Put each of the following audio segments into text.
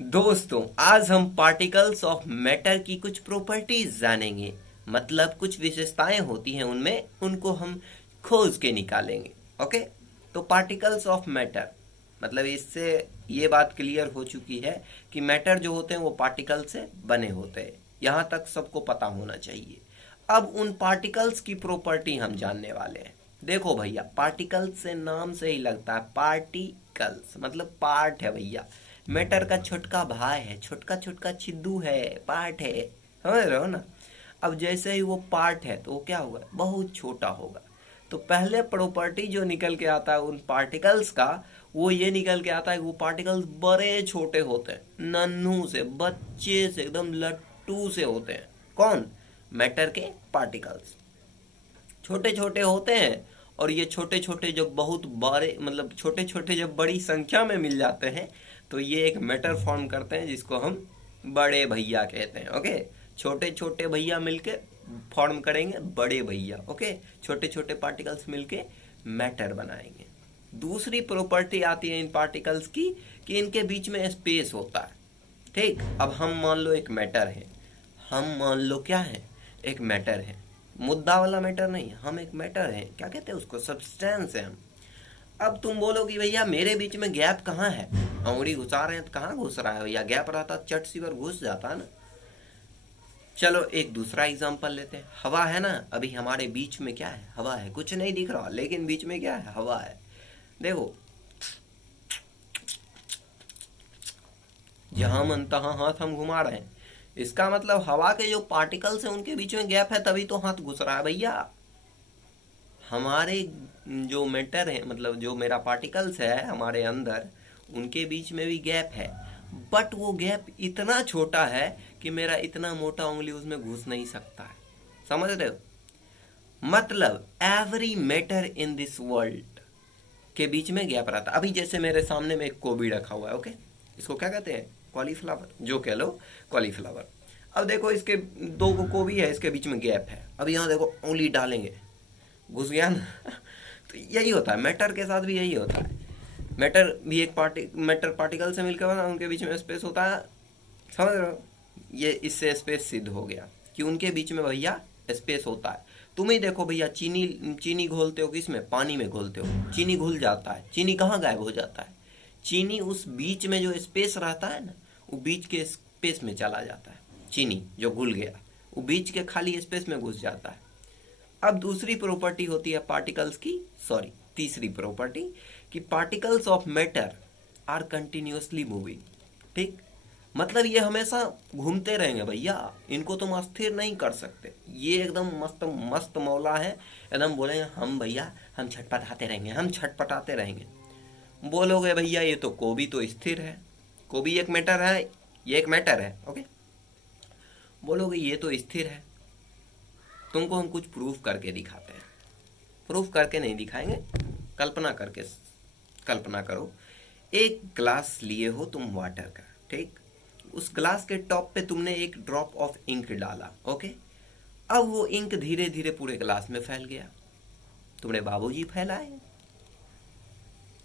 दोस्तों, आज हम पार्टिकल्स ऑफ मैटर की कुछ प्रॉपर्टीज जानेंगे। मतलब कुछ विशेषताएं होती हैं उनमें, उनको हम खोज के निकालेंगे। ओके। तो पार्टिकल्स ऑफ मैटर मतलब इससे ये बात क्लियर हो चुकी है कि मैटर जो होते हैं वो पार्टिकल से बने होते हैं। यहाँ तक सबको पता होना चाहिए। अब उन पार्टिकल्स की प्रॉपर्टी हम जानने वाले हैं। देखो भैया, पार्टिकल्स से नाम से ही लगता है, पार्टिकल्स मतलब पार्ट है भैया। मैटर का छोटका भाई है, छोटका छोटका छिद्दू है, पार्ट है। समझ रहे हो ना। अब जैसे ही वो पार्ट है तो वो क्या होगा, बहुत छोटा होगा। तो पहले प्रॉपर्टी जो निकल के आता है उन पार्टिकल्स का, वो ये निकल के आता है कि वो पार्टिकल्स बड़े छोटे होते हैं, नन्हू से, बच्चे से, एकदम लट्टू से होते हैं। कौन? मैटर के पार्टिकल्स छोटे छोटे होते हैं। और ये छोटे छोटे जब बहुत बड़े मतलब छोटे छोटे जब बड़ी संख्या में मिल जाते हैं तो ये एक मैटर फॉर्म करते हैं, जिसको हम बड़े भैया कहते हैं। ओके। छोटे छोटे भैया मिलके फॉर्म करेंगे बड़े भैया। ओके। छोटे छोटे पार्टिकल्स मिलके मैटर बनाएंगे। दूसरी प्रॉपर्टी आती है इन पार्टिकल्स की कि इनके बीच में स्पेस होता है। ठीक। अब हम मान लो एक मैटर है, हम मान लो क्या है, एक मैटर है। मुद्दा वाला मैटर नहीं, हम एक मैटर है। क्या कहते हैं उसको, सब्सटेंस है हम। अब तुम बोलो कि भैया मेरे बीच में गैप कहाँ है, अंगुली घुसा रहे हैं तो कहाँ घुस रहा है भैया, गैप रहता चट सी पर घुस जाता है ना। चलो एक दूसरा एग्जांपल लेते हैं। हवा है ना, अभी हमारे बीच में क्या है, हवा है। कुछ नहीं दिख रहा लेकिन बीच में क्या है, हवा है। देखो, जहां मन तहां हाथ हम घुमा रहे हैं, इसका मतलब हवा के जो पार्टिकल्स हैं उनके बीच में गैप है, तभी तो हाथ घुस रहा है भैया। हमारे जो मैटर है मतलब जो मेरा पार्टिकल्स है हमारे अंदर, उनके बीच में भी गैप है। बट वो गैप इतना छोटा है कि मेरा इतना मोटा उंगली उसमें घुस नहीं सकता है। समझ रहे हो। मतलब every matter in this world के बीच में गैप रहता है। अभी जैसे मेरे सामने में एक गोभी रखा हुआ है। ओके। इसको क्या कहते हैं, कॉलीफ्लावर, जो कह लो कॉलीफ्लावर। अब देखो इसके दो गोभी है, इसके बीच में गैप है। अब यहाँ देखो उंगली डालेंगे, घुस गया ना। तो यही होता है, मैटर के साथ भी यही होता है। मैटर भी एक मैटर पार्टिकल से मिलकर बना, उनके बीच में स्पेस होता है। समझ रहे हो। ये इससे स्पेस सिद्ध हो गया कि उनके बीच में भैया स्पेस होता है। तुम ही देखो भैया, चीनी चीनी घोलते हो किसमें, पानी में घोलते हो, चीनी घुल जाता है। चीनी कहाँ गायब हो जाता है, चीनी उस बीच में जो स्पेस रहता है ना, वो बीच के स्पेस में चला जाता है। चीनी जो घुल गया वो बीच के खाली स्पेस में घुस जाता है। अब दूसरी प्रॉपर्टी होती है पार्टिकल्स की, सॉरी तीसरी प्रॉपर्टी, कि particles of matter are continuously moving. ठीक। मतलब ये हमेशा घूमते रहेंगे भैया, इनको तुम अस्थिर नहीं कर सकते। ये एकदम मस्त मस्त मौला है, एकदम बोलेंगे हम भैया हम छटपटाते रहेंगे, हम छटपटाते रहेंगे। बोलोगे भैया ये तो कोबी तो स्थिर है, कोबी एक मैटर है, ये एक मैटर है। ओके। बोलोगे ये तो स्थिर है, तुमको हम कुछ प्रूफ करके दिखाते हैं। प्रूफ करके नहीं दिखाएंगे, कल्पना करके। कल्पना करो, एक ग्लास लिए हो तुम वाटर का। ठीक। उस ग्लास के टॉप पे तुमने एक ड्रॉप ऑफ इंक डाला। ओके। अब वो इंक धीरे धीरे पूरे ग्लास में फैल गया। तुमने बाबूजी फैलाए,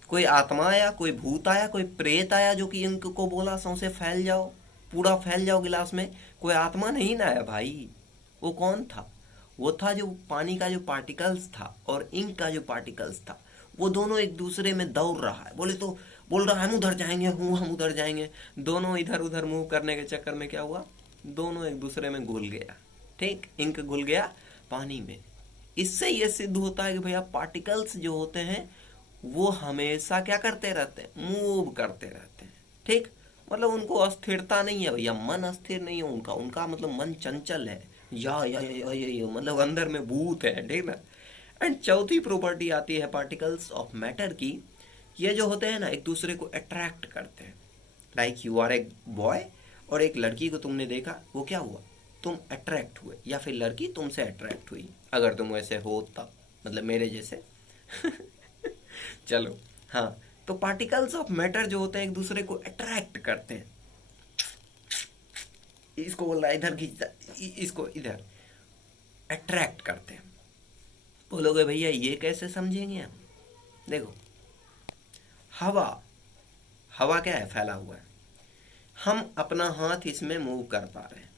कोई आत्मा आया, कोई भूत आया, कोई प्रेत आया जो कि इंक को बोला सौंसे फैल जाओ, पूरा फैल जाओ गिलास में। कोई आत्मा नहीं ना आया भाई। वो कौन था, वो था जो पानी का जो पार्टिकल्स था और इंक का जो पार्टिकल्स था, वो दोनों एक दूसरे में दौड़ रहा है। बोले तो बोल रहा है हम उधर जाएंगे, हूँ हम उधर जाएंगे। दोनों इधर उधर मूव करने के चक्कर में क्या हुआ, दोनों एक दूसरे में घुल गया। ठीक। इंक घुल गया पानी में। इससे यह सिद्ध होता है कि भैया पार्टिकल्स जो होते हैं वो हमेशा क्या करते रहते हैं, मूव करते रहते हैं। ठीक। मतलब उनको अस्थिरता नहीं है भैया, मन अस्थिर नहीं है उनका। उनका मतलब मन चंचल है, या मतलब अंदर में भूत है। ठीक ना। एंड चौथी प्रॉपर्टी आती है पार्टिकल्स ऑफ मैटर की, ये जो होते हैं ना एक दूसरे को अट्रैक्ट करते हैं। Like you are a boy और एक लड़की को तुमने देखा, वो क्या हुआ, तुम अट्रैक्ट हुए, या फिर लड़की तुमसे अट्रैक्ट हुई, अगर तुम वैसे हो तब, मतलब मेरे जैसे। चलो। हाँ। तो पार्टिकल्स ऑफ मैटर जो होते हैं एक दूसरे को अट्रैक्ट करते हैं। इसको बोल रहा है इधर खींचता, इसको इधर अट्रैक्ट करते हैं। बोलोगे भैया ये कैसे समझेंगे हम। देखो, हवा, हवा क्या है, फैला हुआ है। हम अपना हाथ इसमें मूव कर पा रहे हैं।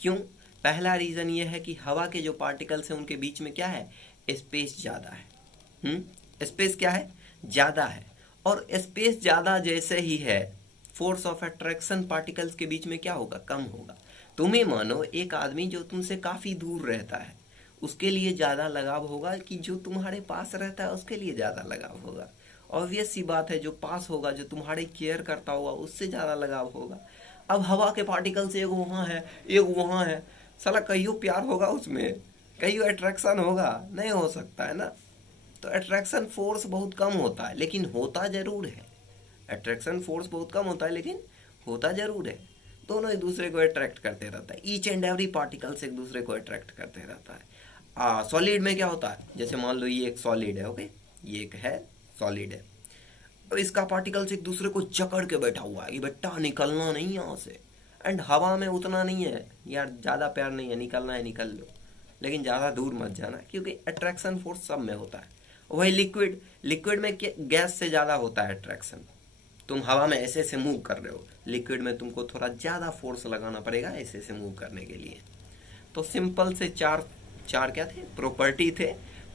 क्यों? पहला रीजन ये है कि हवा के जो पार्टिकल्स हैं उनके बीच में क्या है, स्पेस ज्यादा है। स्पेस क्या है, ज्यादा है। और स्पेस ज्यादा जैसे ही है, फोर्स ऑफ अट्रैक्शन पार्टिकल्स के बीच में क्या होगा, कम होगा। तुम ही मानो एक आदमी जो तुमसे काफी दूर रहता है, उसके लिए ज्यादा लगाव होगा कि जो तुम्हारे पास रहता है उसके लिए ज्यादा लगाव होगा। ऑब्वियस सी बात है, जो पास होगा, जो तुम्हारे केयर करता होगा, उससे ज्यादा लगाव होगा। अब हवा के पार्टिकल्स एक वहां है, एक वहां है, साला कहियो प्यार होगा उसमें, कहियो अट्रैक्शन होगा, नहीं हो सकता है ना। तो अट्रैक्शन फोर्स बहुत कम होता है, लेकिन होता जरूर है। अट्रैक्शन फोर्स बहुत कम होता है, लेकिन होता जरूर है। दोनों एक दूसरे को अट्रैक्ट करते रहता है, ईच एंड एवरी पार्टिकल्स एक दूसरे को अट्रैक्ट करते रहता है। सॉलिड में क्या होता है, जैसे मान लो ये एक सॉलिड है, ओके, ये एक है सॉलिड है। अब इसका पार्टिकल्स एक दूसरे को जकड़ के बैठा हुआ है, ये बेटा निकलना नहीं यहाँ से। एंड हवा में उतना नहीं है यार, ज़्यादा प्यार नहीं है, निकलना है निकल लो, लेकिन ज़्यादा दूर मत जाना, क्योंकि अट्रैक्शन फोर्स सब में होता है। वही लिक्विड, लिक्विड में गैस से ज़्यादा होता है अट्रैक्शन। तुम हवा में ऐसे से मूव कर रहे हो, लिक्विड में तुमको थोड़ा ज़्यादा फोर्स लगाना पड़ेगा ऐसे से मूव करने के लिए। तो सिंपल से चार चार क्या थे, प्रॉपर्टी थे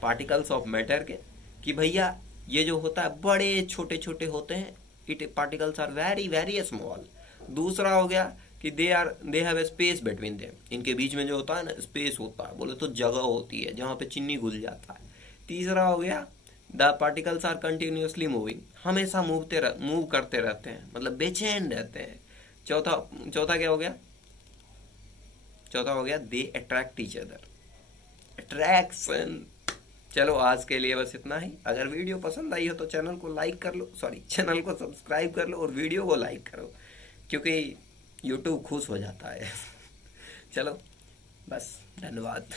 पार्टिकल्स ऑफ मैटर के, कि भैया ये जो होता है बड़े छोटे छोटे होते हैं, it particles are very very small. दूसरा हो गया कि they have space between them, इनके बीच में जो होता है ना, स्पेस होता है, बोले तो जगह होती है जहाँ पे चीनी घुल जाता है। तीसरा हो गया the particles are continuously moving, हमेशा मूव करते रहते हैं, मतलब बेचैन रहते हैं। चौथा चौथा क्या हो गया, चौथा हो गया they attract each other, attraction. चलो आज के लिए बस इतना ही। अगर वीडियो पसंद आई हो तो चैनल को लाइक कर लो, सॉरी चैनल को सब्सक्राइब कर लो और वीडियो को लाइक करो, क्योंकि यूट्यूब खुश हो जाता है। चलो बस, धन्यवाद।